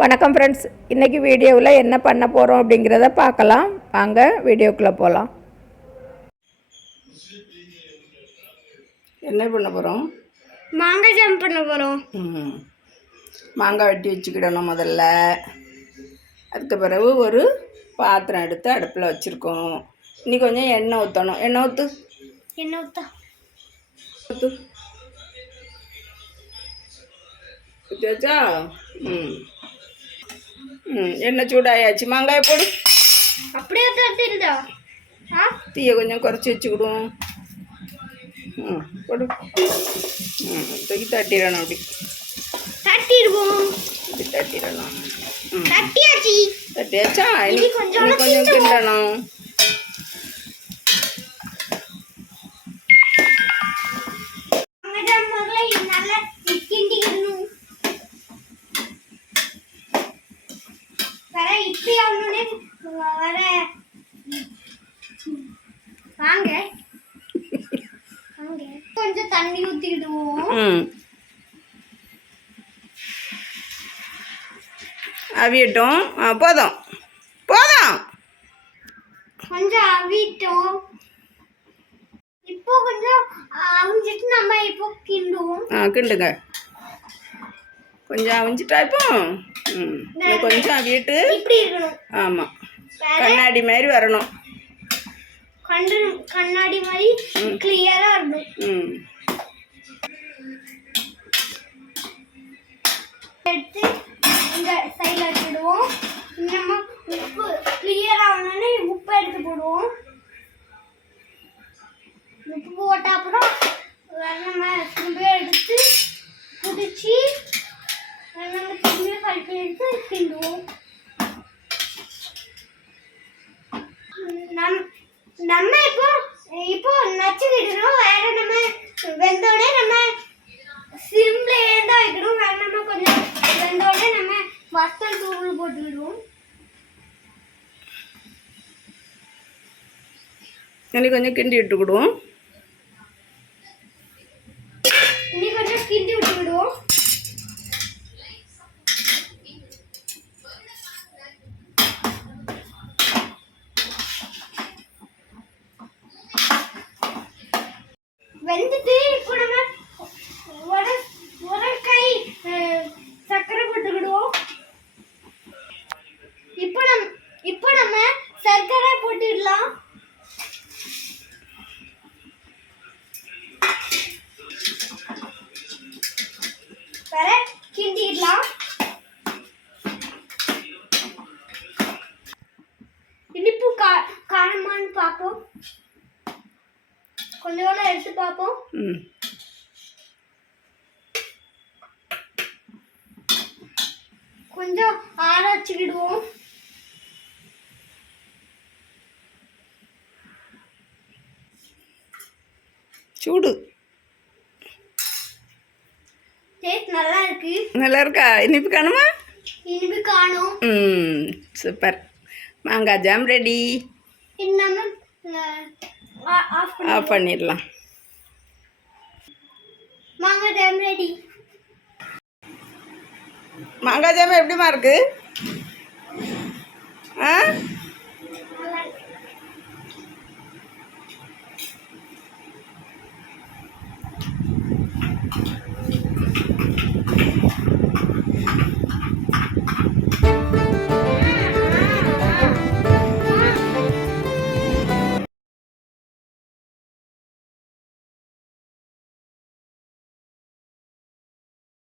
வணக்கம் ஃப்ரெண்ட்ஸ், இன்றைக்கி வீடியோவில் என்ன பண்ண போகிறோம் அப்படிங்கிறத பார்க்கலாம். வாங்க வீடியோக்குள்ளே போகலாம். என்ன பண்ண போகிறோம்? மாங்காய் ஜாம் பண்ண போகிறோம். மாங்காய் வெட்டி வச்சுக்கிடணும் முதல்ல. அதுக்கு பிறகு ஒரு பாத்திரம் எடுத்து அடுப்பில் வச்சுருக்கோம். இன்னி கொஞ்சம் எண்ணெய் ஊற்றணும். எண்ணெய் ஊற்று. ஊற்று வச்சா எண்ணெய் சூடாயாச்சு. மாங்காயை போடு. அப்படியே தட்டிருந்தா தீயை கொஞ்சம் குறைச்சி வச்சுக்கிடுவோம். போடு. தூக்கி தட்டிடணும். அப்படி தட்டிடுவோம். இப்படி தட்டிடணும். தட்டியாச்சா? இனி கொஞ்சம் கிண்டணும். கொஞ்சம் தண்ணி ஊத்திடுவோம். அவியட்டும். போதும் போதும். கொஞ்சம் அவிட்டோம். இப்போ கொஞ்சம் அவிஞ்சிட்டு நம்ம இப்போ கிண்டுவோம். கிண்டுங்க. கொஞ்சம் அவிஞ்சிட்டா இப்போ கொஞ்சம் அவிட்டு இப்படி இருக்கணும். ஆமாம், கண்ணாடி மாதிரி வரணும். கண்ணாடி மாதிரி கிளியரா இருக்கும். எடுத்து இந்த சைடில் வச்சுடுவோம். நம்ம உப்பு கிளியர் ஆகணும்னு உப்பு எடுத்து போடுவோம். உப்பு போட்ட அப்புறம் நம்ம திரும்ப எடுத்து புதிச்சு நம்ம திரும்ப கழுத்து எடுத்து கிண்டுவோம். நம்ம இப்போ நச்சுக்கிட்டோம். வேற நம்ம வெந்தோடனே நம்ம சிம்ல ஏண்டா வைக்கணும். வேற நம்ம கொஞ்சம் வெந்தோடனே நம்ம வத்தல் தூள் போட்டுக்கிடுவோம். இன்னும் கொஞ்சம் கிண்டி விட்டுக்கிடுவோம். இன்னும் கொஞ்சம் கிண்டி விட்டுக்கிடுவோம். வெந்துட்டு இப்போ நம்ம ஒரு கை சர்க்கரை போட்டுக்கிடுவோம். இப்போ நம்ம சர்க்கரை போட்டுடலாம். வேற கிண்டிடலாம். இனிப்பு காரமான்னு பார்ப்போம். கொஞ்சம் எடுத்து பார்ப்போம். கொஞ்சம் ஆற வச்சுக்கிடுவோம். சூடு டேஸ்ட் நல்லா இருக்கு. நல்லா இருக்கா? இனிப்பு காணுமா? இனிப்பு காணும். சூப்பர். மாங்காய் ஜாம் ரெடி. நம்ம ஆஃப் பண்ணிடலாம். மாங்காய் ஜாம் ரெடி. மாங்காய் ஜாம் எப்படிமா இருக்கு?